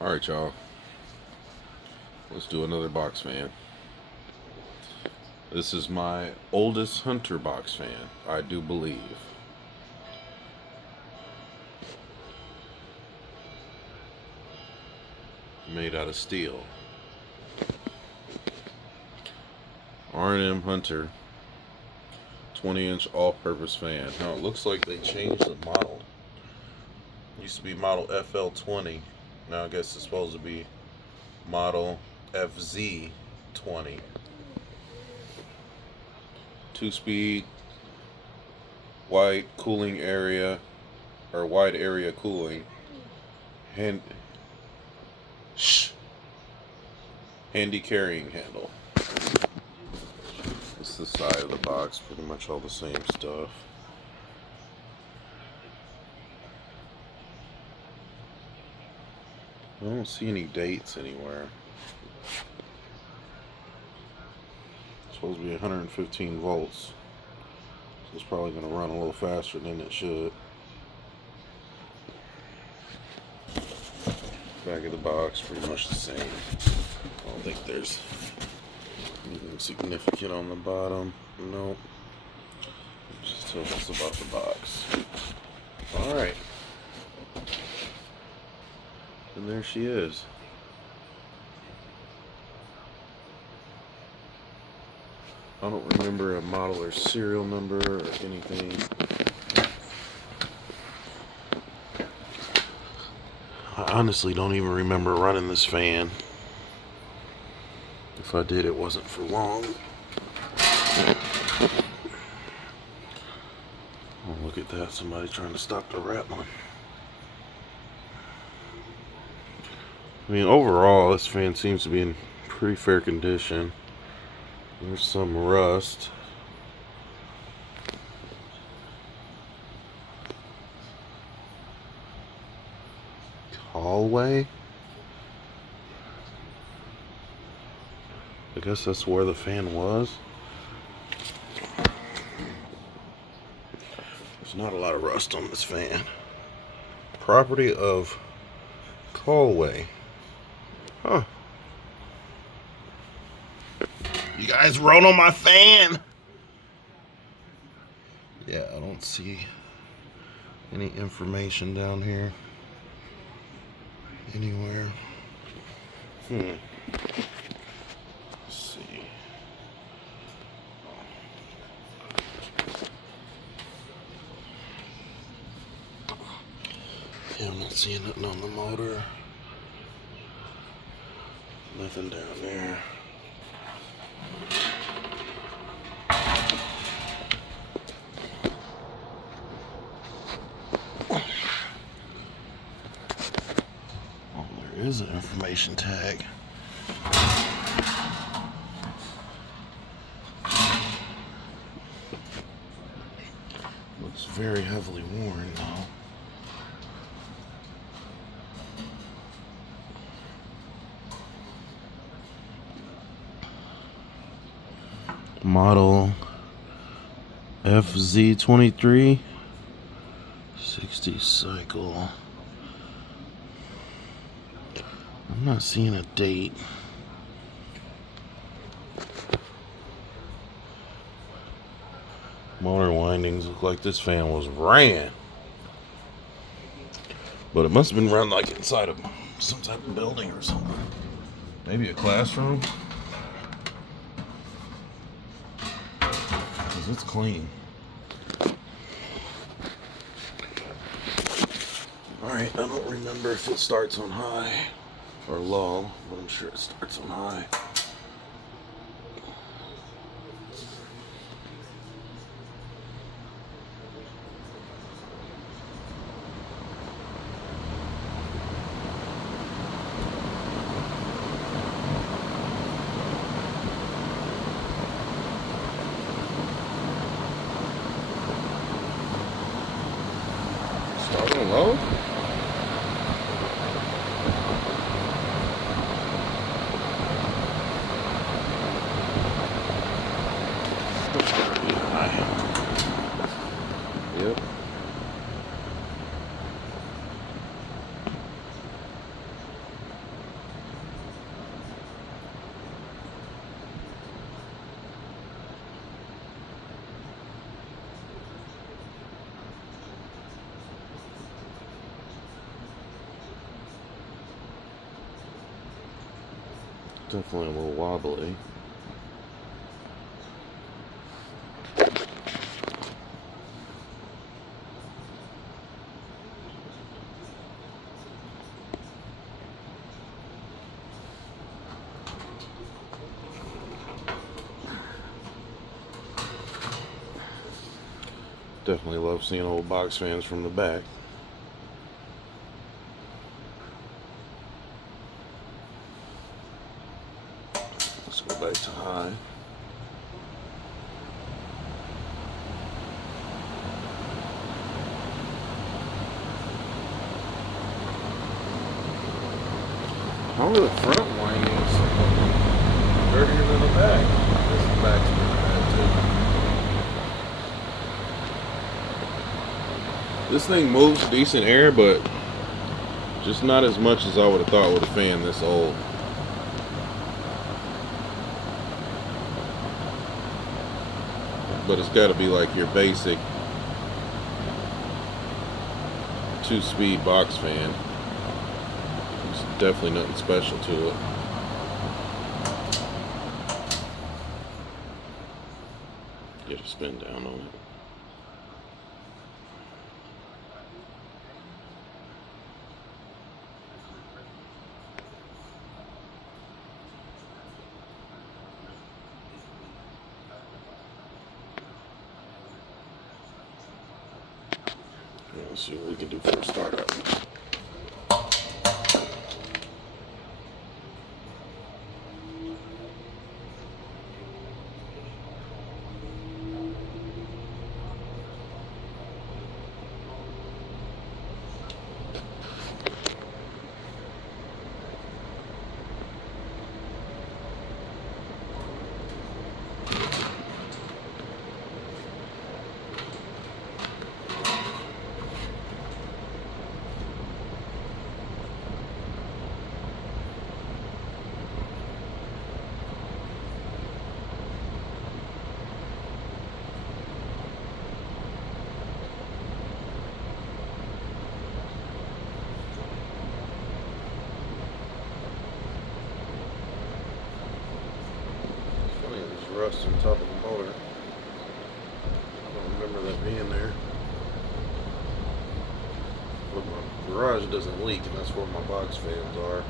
Alright, y'all. Let's do another box fan. This is my oldest Hunter box fan, I do believe. Made out of steel. R&M Hunter 20-inch all-purpose fan. Now it looks like they changed the model. It used to be model FL20. Now I guess it's supposed to be model FZ20. 2-speed, wide cooling area, or wide area cooling. Handy carrying handle. It's the side of the box, pretty much all the same stuff. I don't see any dates anywhere. It's supposed to be 115 volts. So it's probably going to run a little faster than it should. Back of the box, pretty much the same. I don't think there's anything significant on the bottom. Nope. Just tells us about the box. Alright. And there she is. I don't remember a model or serial number or anything. I honestly don't even remember running this fan. If I did, it wasn't for long. Oh, look at that. Somebody trying to stop the rattling. I mean, overall, this fan seems to be in pretty fair condition. There's some rust. Hallway? I guess that's where the fan was. There's not a lot of rust on this fan. Property of Callway. Huh. You guys wrote on my fan. Yeah, I don't see any information down here anywhere. Let's see. Yeah, I'm not seeing nothing on the motor. Nothing down there. Oh, there is an information tag. Looks very heavily worn though. Model FZ23 60 cycle. I'm not seeing a date. Motor windings look like this fan was ran. But it must have been run like inside of some type of building or something. Maybe a classroom. Because it's clean. Alright, I don't remember if it starts on high or low, but I'm sure it starts on high. Starting low? Yep. Definitely a little wobbly. Definitely love seeing old box fans from the back. Let's go back to high. How are the front windings dirtier than the back? This back's pretty bad too. This thing moves decent air, but just not as much as I would have thought with a fan this old. But it's got to be like your basic 2-speed box fan. There's definitely nothing special to it. Get a spin down on it. Let's see what we can do for a startup. Rust on top of the motor. I don't remember that being there. But my garage doesn't leak, and that's where my box fans are.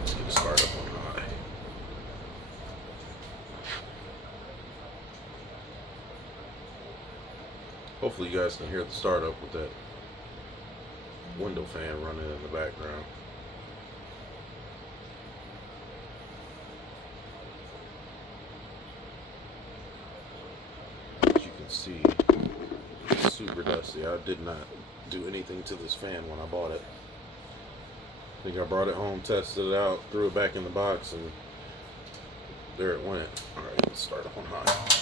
Let's get a start up on high. Hopefully you guys can hear the startup with that window fan running in the background. See, it's super dusty. I did not do anything to this fan when I bought it. I think I brought it home, tested it out, threw it back in the box, and there it went. Alright, let's start up on high.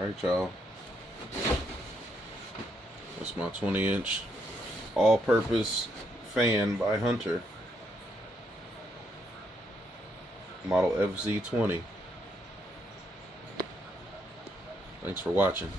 Alright, y'all. That's my 20-inch all-purpose fan by Hunter. Model FZ20. Thanks for watching.